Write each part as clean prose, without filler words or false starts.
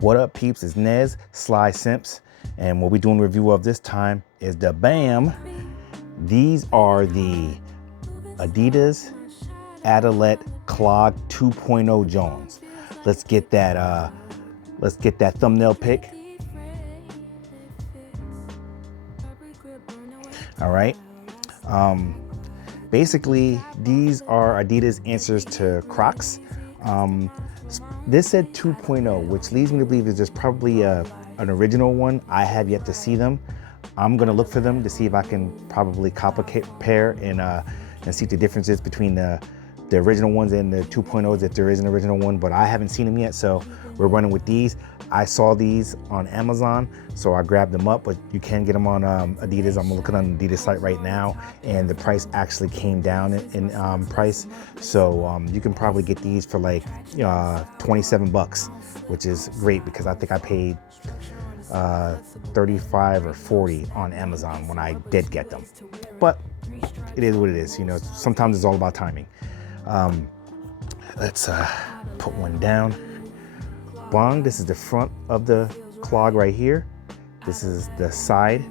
What up, peeps? It's Nez, Sympz, and what we're doing a review of this time is the BAM. These are the Adidas Adilette Clog 2.0 Jones. Let's get that thumbnail pic. All right. Basically, these are Adidas answers to Crocs. This said 2.0, which leads me to believe there's probably an original one. I have yet to see them. I'm gonna look for them to see if I can probably compare and see the differences between the original ones and the 2.0s, if there is an original one, but I haven't seen them yet, so we're running with these. I saw these on Amazon, so I grabbed them up, but you can get them on Adidas. I'm looking on the Adidas site right now, and the price actually came down in price. So you can probably get these for like 27 bucks, which is great because I think I paid 35 or 40 on Amazon when I did get them. But it is what it is, you know, sometimes it's all about timing. Let's put one down. Bong, this is the front of the clog right here. This is the side.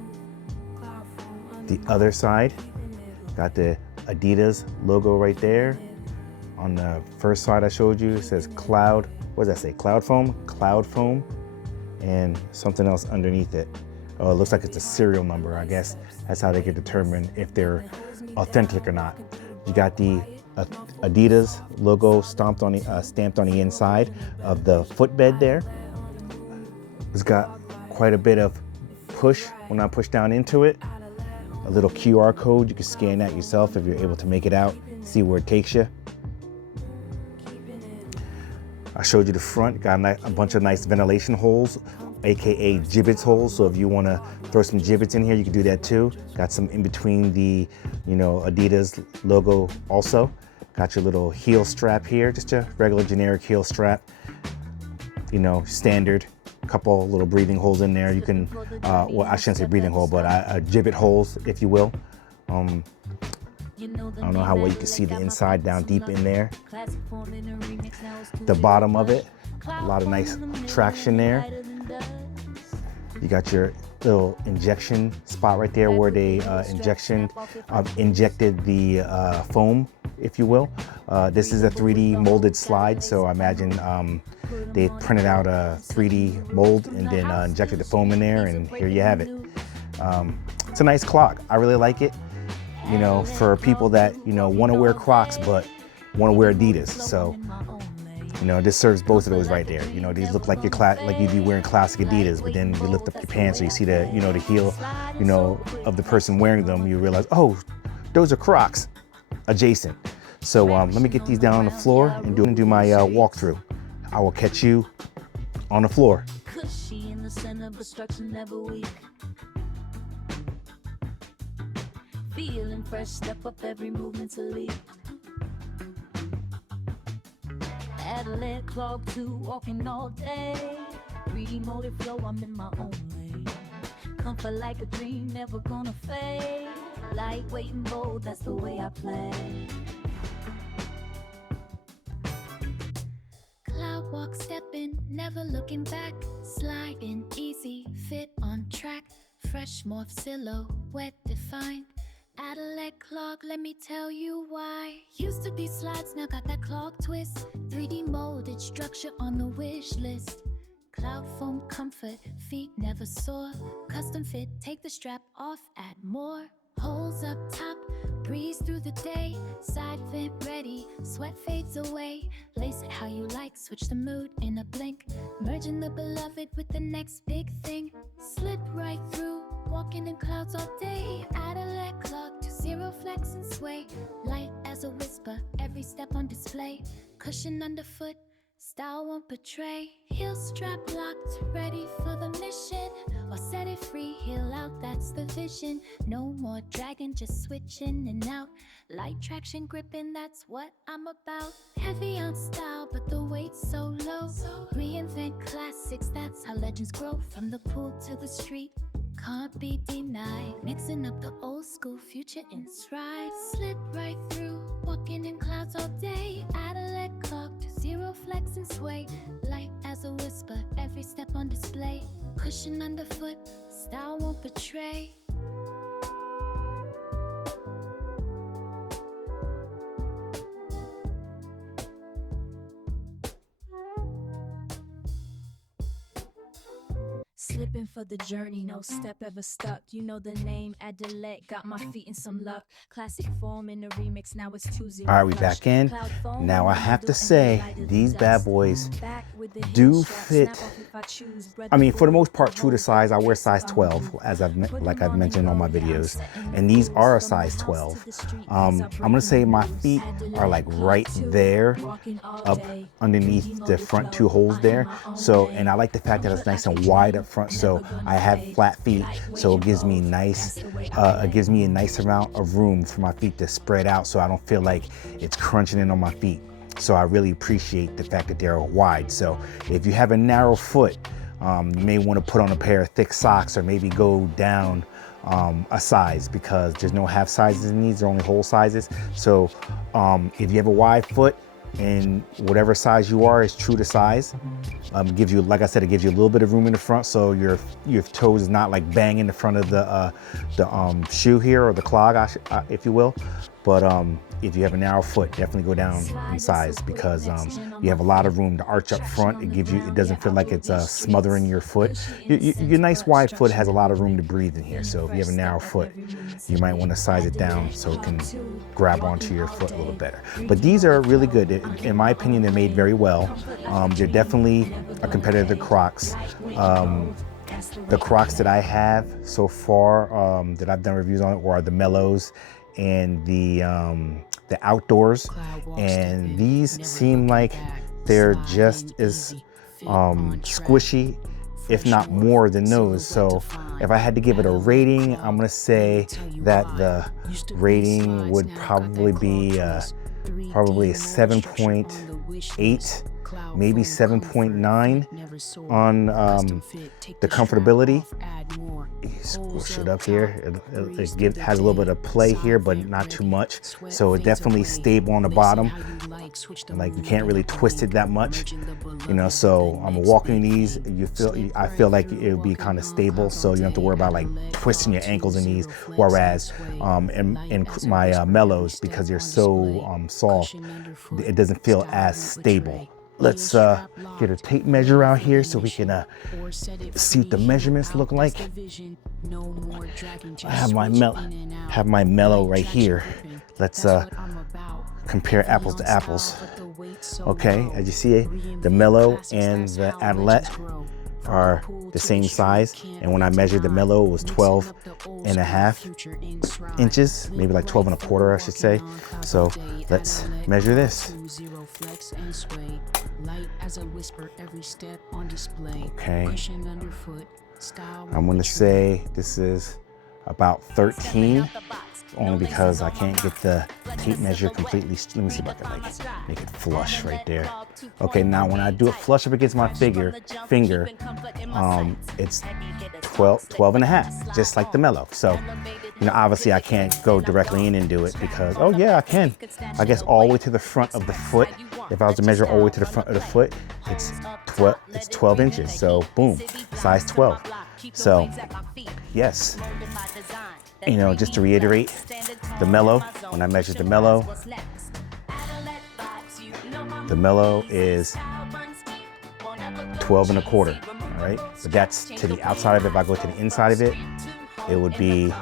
The other side, got the Adidas logo right there. On the first side I showed you, it says Cloud, what does that say? Cloud foam, and something else underneath it. Oh, it looks like it's a serial number. I guess that's how they can determine if they're authentic or not. You got the Adidas logo stamped on the inside of the footbed there. It's got quite a bit of push when I push down into it. A little QR code, you can scan that yourself if you're able to make it out, see where it takes you. I showed you the front, got a bunch of nice ventilation holes, AKA gibbets holes. So if you want to throw some gibbets in here, you can do that too. Got some in between the, Adidas logo also. Got your little heel strap here, just a regular generic heel strap. Standard. Couple little breathing holes in there. You can, well, I shouldn't say breathing hole, but gibbet holes, if you will. I don't know how well you can see the inside down deep in there. The bottom of it, a lot of nice traction there. You got your little injection spot right there where they injected the foam, if you will. This is a 3D molded slide, so I imagine they printed out a 3D mold and then injected the foam in there, and here you have it. It's a nice clog. I really like it. For people that want to wear Crocs but want to wear Adidas. So this serves both of those right there. These look like you'd be wearing classic Adidas, but then you lift up your pants or you see the the heel of the person wearing them, you realize, oh, those are Crocs adjacent. So let me get these down on the floor and do my walkthrough. I will catch you on the floor. Feeling fresh, step up every movement to lead. Adilette Clog 2, walking all day. 3D molded flow, I'm in my own lane. Comfort like a dream, never gonna fade. Lightweight and bold, that's the way I play. Cloud walk, stepping, never looking back. Sliding, easy, fit on track. Fresh morph silhouette defined. Adilette Clog, let me tell you why. Used to be slides, now got that clog twist. 3D molded structure on the wish list. Cloud foam comfort, feet never sore. Custom fit, take the strap off, add more. Holes up top, breeze through the day. Side vent ready, sweat fades away. Lace it how you like, switch the mood in a blink. Merging the beloved with the next big thing. Slip right through, walking in clouds all day. Adilette Clog to zero flex and sway. Light as a whisper, every step on display. Cushion underfoot, style won't betray. Heel strap locked, ready for the mission. Or set it free, heel out, that's the vision. No more dragging, just switching in and out. Light traction gripping, that's what I'm about. Heavy on style, but the weight's so low. Reinvent classics, that's how legends grow. From the pool to the street, can't be denied. Mixing up the old school, future in stride. Slip right through, walking in clouds all day. Adelaide clock to zero flex and sway. Light as a whisper, every step on display. Cushion underfoot, style won't betray. Slipping for the journey, no step ever stuck. You know the name, Adelaide, got my feet in some luck. Classic form in the remix, now it's 2-0. All right, we back in. Now I have to say, these bad boys do fit. I mean, for the most part, true to size. I wear size 12, as I've mentioned in all my videos, and these are a size 12. I'm gonna say my feet are like right there, up underneath the front 2 holes there. So, and I like the fact that it's nice and wide up front. So I have flat feet, so it gives me a nice amount of room for my feet to spread out, so I don't feel like it's crunching in on my feet. So I really appreciate the fact that they're wide. So if you have a narrow foot, you may want to put on a pair of thick socks, or maybe go down a size, because there's no half sizes in these, they're only whole sizes. So if you have a wide foot, and whatever size you are is true to size, gives you, like I said, it gives you a little bit of room in the front, so your toes is not like banging the front of the shoe here, or the clog, if you will. But if you have a narrow foot, definitely go down in size, because you have a lot of room to arch up front. It doesn't feel like it's smothering your foot. Your nice wide foot has a lot of room to breathe in here. So if you have a narrow foot, you might want to size it down so it can grab onto your foot a little better. But these are really good. In my opinion, they're made very well. They're definitely a competitor to Crocs. The Crocs that I have so far, that I've done reviews on, are the Mellows and the Outdoors, and these seem like they're just as squishy, if not more, than those. So if I had to give it a rating, I'm gonna say that the rating would probably be probably a 7.8, maybe 7.9 on the comfortability. You squish it up here. It has a little bit of play here, but not too much. So it's definitely stable on the bottom. Like, you can't really twist it that much, you know. So I'm walking these. I feel like it would be kind of stable, so you don't have to worry about like twisting your ankles in these. Whereas in my Mellows, because they're so soft, it doesn't feel as stable. Let's get a tape measure out here so we can see what the measurements look like. I have my Mellow right here. Let's compare apples to apples. Okay, as you see, the Mellow and the Adelaide are the same size, and when I measured the Mellow, it was 12.5 inches, maybe like 12.25, I should say. So let's measure this. Okay, I'm gonna say this is about 13, only because I can't get the tape measure completely. Let me see if I can like make it flush right there. Okay, now when I do it flush up against my finger, it's 12.5, just like the Mellow. So, you know, obviously I can't go directly in and do it, because, oh yeah, I can. I guess all the way to the front of the foot. If I was to measure all the way to the front of the foot, it's 12 inches. So boom, size 12. So yes, you know, just to reiterate, the Mellow, when I measured the Mellow is 12.25, all right? But that's to the outside of it. If I go to the inside of it, it would be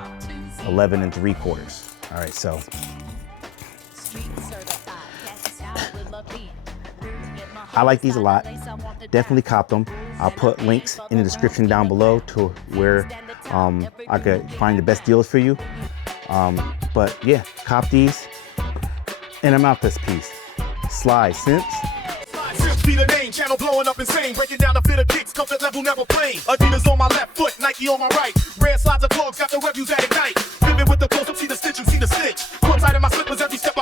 11.75. All right, so I like these a lot. Definitely cop them. I'll put links in the description down below to where I could find the best deals for you. But yeah, cop these. And I'm out this piece. Slide, Sympz. Sympz be the name, channel blowing up insane. Breaking down the fit of kicks, comfort level never plain. Adidas on my left foot, Nike on my right. Red slides of clogs, got the reviews at ignite. Living with the close up, see the stitch, you see the stitch. One side of my slippers, every step